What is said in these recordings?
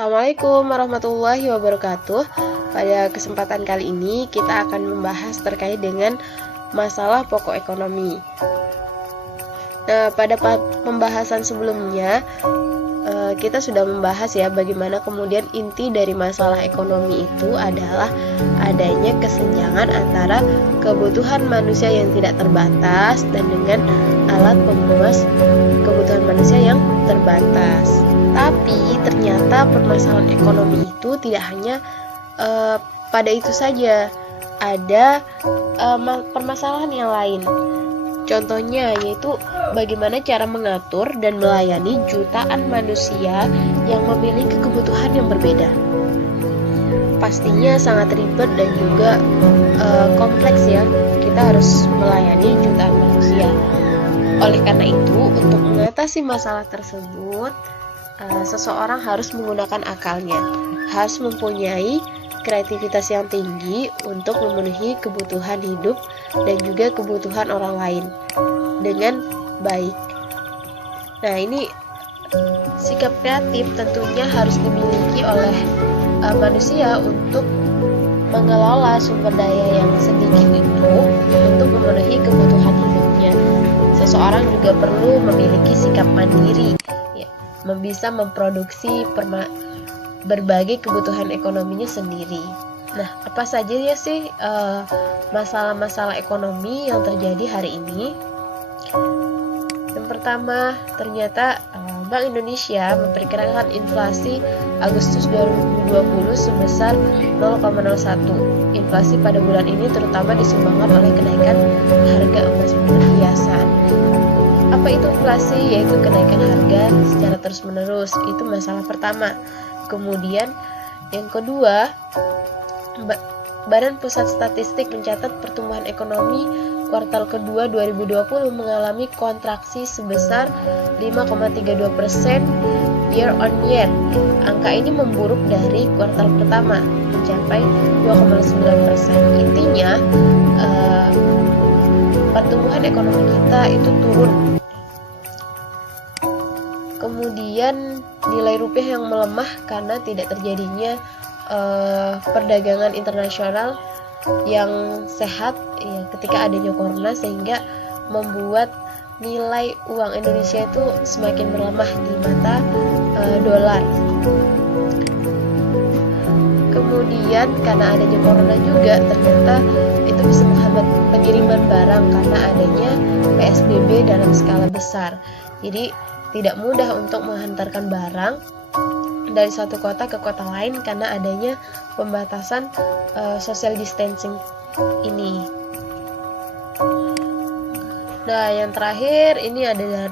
Assalamualaikum warahmatullahi wabarakatuh. Pada kesempatan kali ini kita akan membahas terkait dengan masalah pokok ekonomi. Nah, pada pembahasan sebelumnya kita sudah membahas ya bagaimana kemudian inti dari masalah ekonomi itu adalah adanya kesenjangan antara kebutuhan manusia yang tidak terbatas dan dengan alat pemenuh kebutuhan manusia yang terbatas. Tapi ternyata permasalahan ekonomi itu tidak hanya pada itu saja, ada permasalahan yang lain. Contohnya yaitu bagaimana cara mengatur dan melayani jutaan manusia yang memiliki kebutuhan yang berbeda. Pastinya sangat ribet dan juga kompleks ya. Kita harus melayani jutaan manusia. Oleh karena itu, untuk mengatasi masalah tersebut, seseorang harus menggunakan akalnya, harus mempunyai kreativitas yang tinggi untuk memenuhi kebutuhan hidup dan juga kebutuhan orang lain dengan baik. Nah, ini sikap kreatif tentunya harus dimiliki oleh manusia untuk mengelola sumber daya yang sedikit itu untuk memenuhi kebutuhan hidupnya. Seseorang juga perlu memiliki sikap mandiri, ya, bisa memproduksi berbagai kebutuhan ekonominya sendiri. Nah, apa saja ya sih masalah-masalah ekonomi yang terjadi hari ini? Yang pertama, ternyata Bank Indonesia memperkirakan inflasi Agustus 2020 sebesar 0,01. Inflasi pada bulan ini terutama disumbangkan oleh kenaikan harga emas perhiasan. Apa itu inflasi? Yaitu kenaikan harga secara terus-menerus. Itu masalah pertama. Kemudian yang kedua, Badan Pusat Statistik mencatat pertumbuhan ekonomi kuartal kedua 2020 mengalami kontraksi sebesar 5,32% year on year. Angka ini memburuk dari kuartal pertama, mencapai 2,9%. Intinya, pertumbuhan ekonomi kita itu turun. Kemudian nilai rupiah yang melemah karena tidak terjadinya perdagangan internasional yang sehat ya, ketika adanya corona, sehingga membuat nilai uang Indonesia itu semakin melemah di mata dolar. Kemudian karena adanya corona juga ternyata itu bisa menghambat pengiriman barang karena adanya PSBB dalam skala besar. Jadi tidak mudah untuk menghantarkan barang dari satu kota ke kota lain karena adanya pembatasan social distancing ini. Nah, yang terakhir ini adalah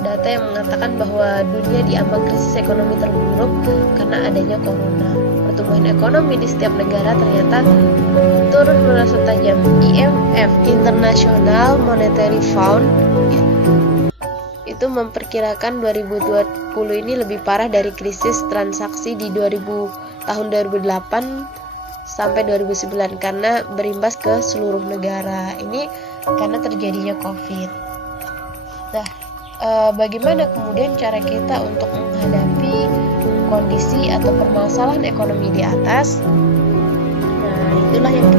data yang mengatakan bahwa dunia diambang krisis ekonomi terburuk karena adanya corona. Pertumbuhan ekonomi di setiap negara ternyata turun merosot tajam. IMF, International Monetary Fund, itu memperkirakan 2020 ini lebih parah dari krisis transaksi di tahun 2008 sampai 2009 karena berimbas ke seluruh negara. Ini karena terjadinya COVID. Nah, bagaimana kemudian cara kita untuk menghadapi kondisi atau permasalahan ekonomi di atas? Nah, itulah yang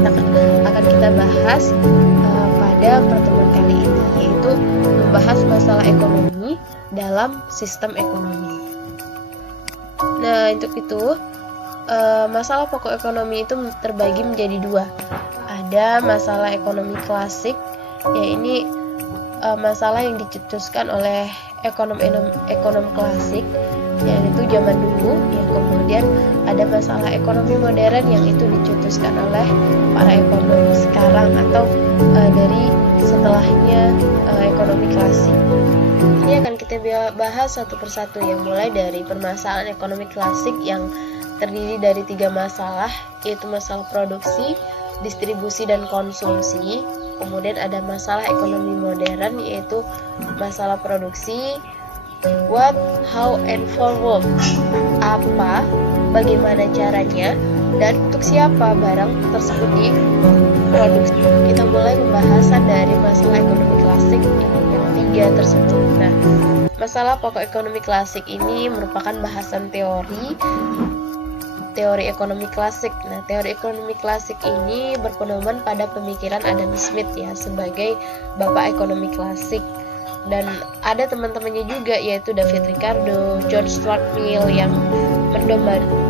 akan kita bahas pada pertemuan kali ini, yaitu membahas masalah ekonomi dalam sistem ekonomi. Nah, untuk itu masalah pokok ekonomi itu terbagi menjadi dua. Ada masalah ekonomi klasik, ini masalah yang dicetuskan oleh ekonom klasik, yaitu zaman dulu. Ya, kemudian ada masalah ekonomi modern yang itu dicetuskan oleh para ekonom sekarang atau dari setelahnya ekonomi klasik. Ini akan kita bahas satu persatu ya, mulai dari permasalahan ekonomi klasik yang terdiri dari 3 masalah, yaitu masalah produksi, distribusi, dan konsumsi. Kemudian ada masalah ekonomi modern, yaitu masalah produksi, what, how, and for what. Apa, bagaimana caranya, Dan untuk siapa barang tersebut diproduksi? Kita mulai pembahasan dari masalah ekonomi klasik yang 3 tersebut. Nah, masalah pokok ekonomi klasik ini merupakan bahasan teori ekonomi klasik. Nah, teori ekonomi klasik ini berpedoman pada pemikiran Adam Smith ya sebagai bapak ekonomi klasik. Dan ada teman-temannya juga yaitu David Ricardo, George Stuart Mill yang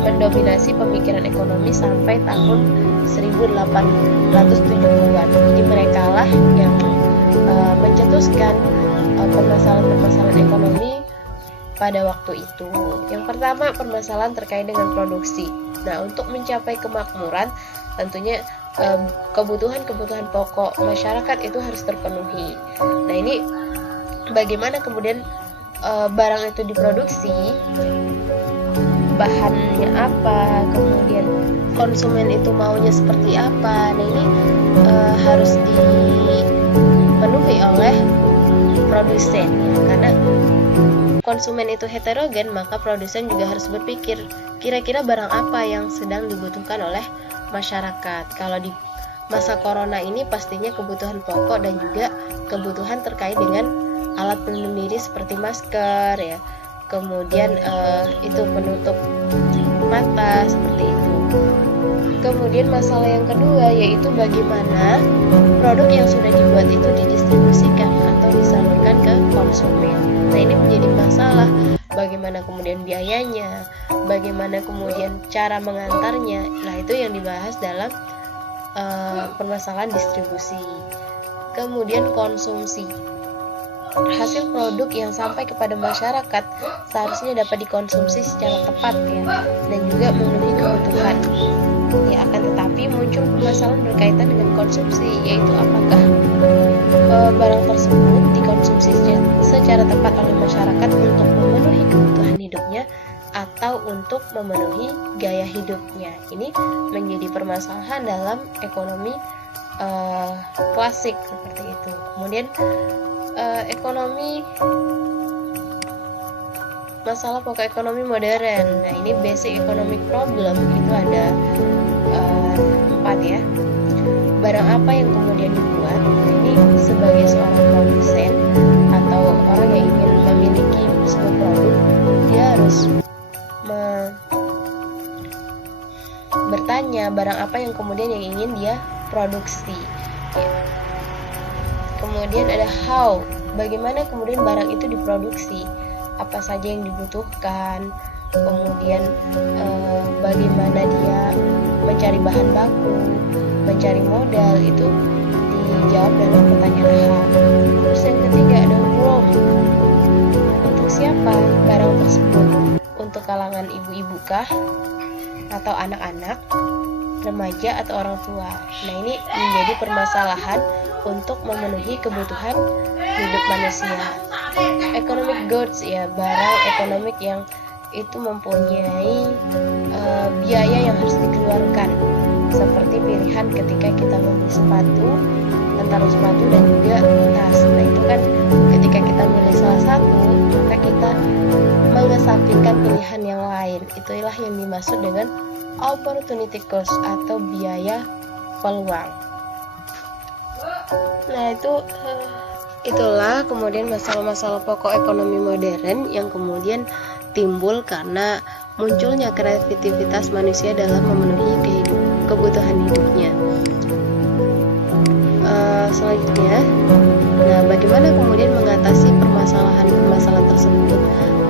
mendominasi pemikiran ekonomi sampai tahun 1870-an. Jadi mereka lah yang mencetuskan permasalahan-permasalahan ekonomi pada waktu itu. Yang pertama, permasalahan terkait dengan produksi. Nah, untuk mencapai kemakmuran, tentunya kebutuhan-kebutuhan pokok masyarakat itu harus terpenuhi. Nah, ini bagaimana kemudian barang itu diproduksi, bahannya apa, kemudian konsumen itu maunya seperti apa. Nah, ini harus dipenuhi oleh produsen ya, karena konsumen itu heterogen, maka produsen juga harus berpikir kira-kira barang apa yang sedang dibutuhkan oleh masyarakat. Kalau di masa corona ini pastinya kebutuhan pokok dan juga kebutuhan terkait dengan alat pelindung diri seperti masker ya, kemudian itu penutup mata seperti itu. Kemudian masalah yang kedua yaitu bagaimana produk yang sudah dibuat itu didistribusikan atau disalurkan ke konsumen. Nah, ini menjadi masalah, bagaimana kemudian biayanya, bagaimana kemudian cara mengantarnya. Nah, itu yang dibahas dalam permasalahan distribusi. Kemudian konsumsi. Hasil produk yang sampai kepada masyarakat seharusnya dapat dikonsumsi secara tepat ya, dan juga memenuhi kebutuhan. Ya, akan tetapi muncul permasalahan berkaitan dengan konsumsi, yaitu apakah barang tersebut dikonsumsi secara tepat oleh masyarakat untuk memenuhi kebutuhan hidupnya atau untuk memenuhi gaya hidupnya. Ini menjadi permasalahan dalam ekonomi klasik seperti itu. Kemudian masalah pokok ekonomi modern. Nah, ini basic economic problem itu ada 4 ya. Barang apa yang kemudian dibuat, ini sebagai seorang produsen atau orang yang ingin memiliki sebuah produk, dia harus bertanya barang apa yang kemudian yang ingin dia produksi ya. Kemudian ada how, bagaimana kemudian barang itu diproduksi, apa saja yang dibutuhkan, kemudian bagaimana dia mencari bahan baku, mencari modal, itu dijawab dalam pertanyaan how. Terus yang ketiga ada whom, untuk siapa barang tersebut, untuk kalangan ibu-ibu kah, atau anak-anak, remaja atau orang tua. Nah, ini menjadi permasalahan untuk memenuhi kebutuhan hidup manusia. Economic goods ya, barang ekonomik yang itu mempunyai biaya yang harus dikeluarkan, seperti pilihan ketika kita membeli sepatu, antara sepatu dan juga tas. Nah, itu kan ketika kita milih salah satu, maka kita mengesampingkan pilihan yang lain. Itulah yang dimaksud dengan opportunity cost atau biaya peluang. Nah, itulah kemudian masalah-masalah pokok ekonomi modern yang kemudian timbul karena munculnya kreativitas manusia dalam memenuhi kebutuhan hidupnya. Selanjutnya, nah bagaimana kemudian mengatasi permasalahan-permasalahan tersebut?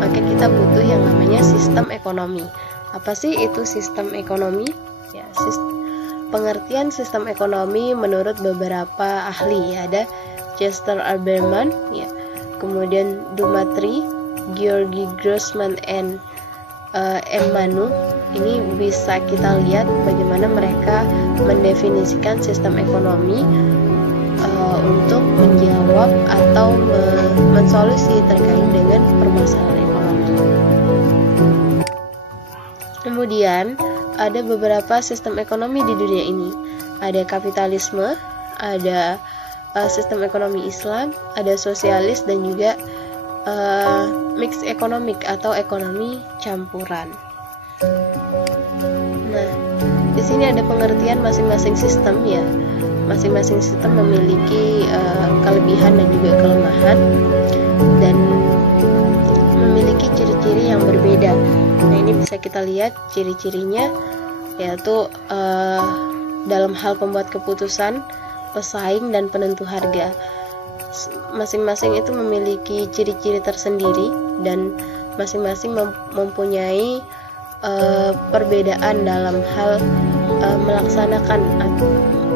Maka kita butuh yang namanya sistem ekonomi. Apa sih itu sistem ekonomi? Ya, pengertian sistem ekonomi menurut beberapa ahli ya, ada Chester Aberman ya, kemudian Dumatri, Georgi Grossman, and M. Manu. Ini bisa kita lihat bagaimana mereka mendefinisikan sistem ekonomi untuk menjawab atau mensolusi terkait dengan permasalahan ekonomi. Kemudian ada beberapa sistem ekonomi di dunia ini. Ada kapitalisme, ada sistem ekonomi Islam, ada sosialis, dan juga mixed economic atau ekonomi campuran. Nah, di sini ada pengertian masing-masing sistem ya. Masing-masing sistem memiliki kelebihan dan juga kelemahan dan memiliki ciri-ciri yang berbeda. Nah, ini bisa kita lihat ciri-cirinya, yaitu dalam hal pembuat keputusan, pesaing, dan penentu harga. Masing-masing itu memiliki ciri-ciri tersendiri dan masing-masing mempunyai perbedaan dalam hal melaksanakan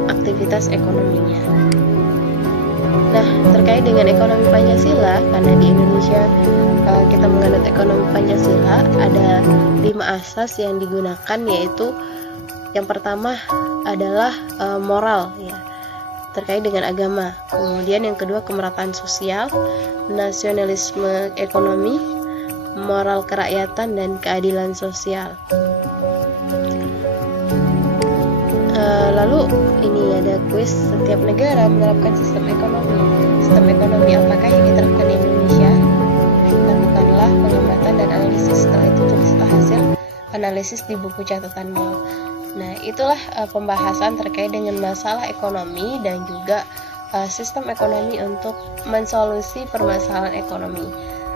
aktivitas ekonominya. Nah, terkait dengan ekonomi Pancasila, karena di Indonesia kita menganut ekonomi Pancasila, ada 5 asas yang digunakan, yaitu yang pertama adalah moral ya, terkait dengan agama. Kemudian yang kedua kemerataan sosial, nasionalisme ekonomi, moral kerakyatan, dan keadilan sosial. Lalu ini ada kuis, setiap negara menerapkan sistem ekonomi. Sistem ekonomi apakah yang diterapkan di Indonesia? Lakukanlah pengamatan dan analisis. Setelah itu tulislah hasil analisis di buku catatanmu. Nah, itulah pembahasan terkait dengan masalah ekonomi dan juga sistem ekonomi untuk mensolusi permasalahan ekonomi.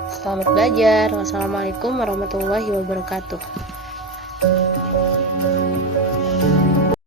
Selamat belajar. Wassalamualaikum warahmatullahi wabarakatuh.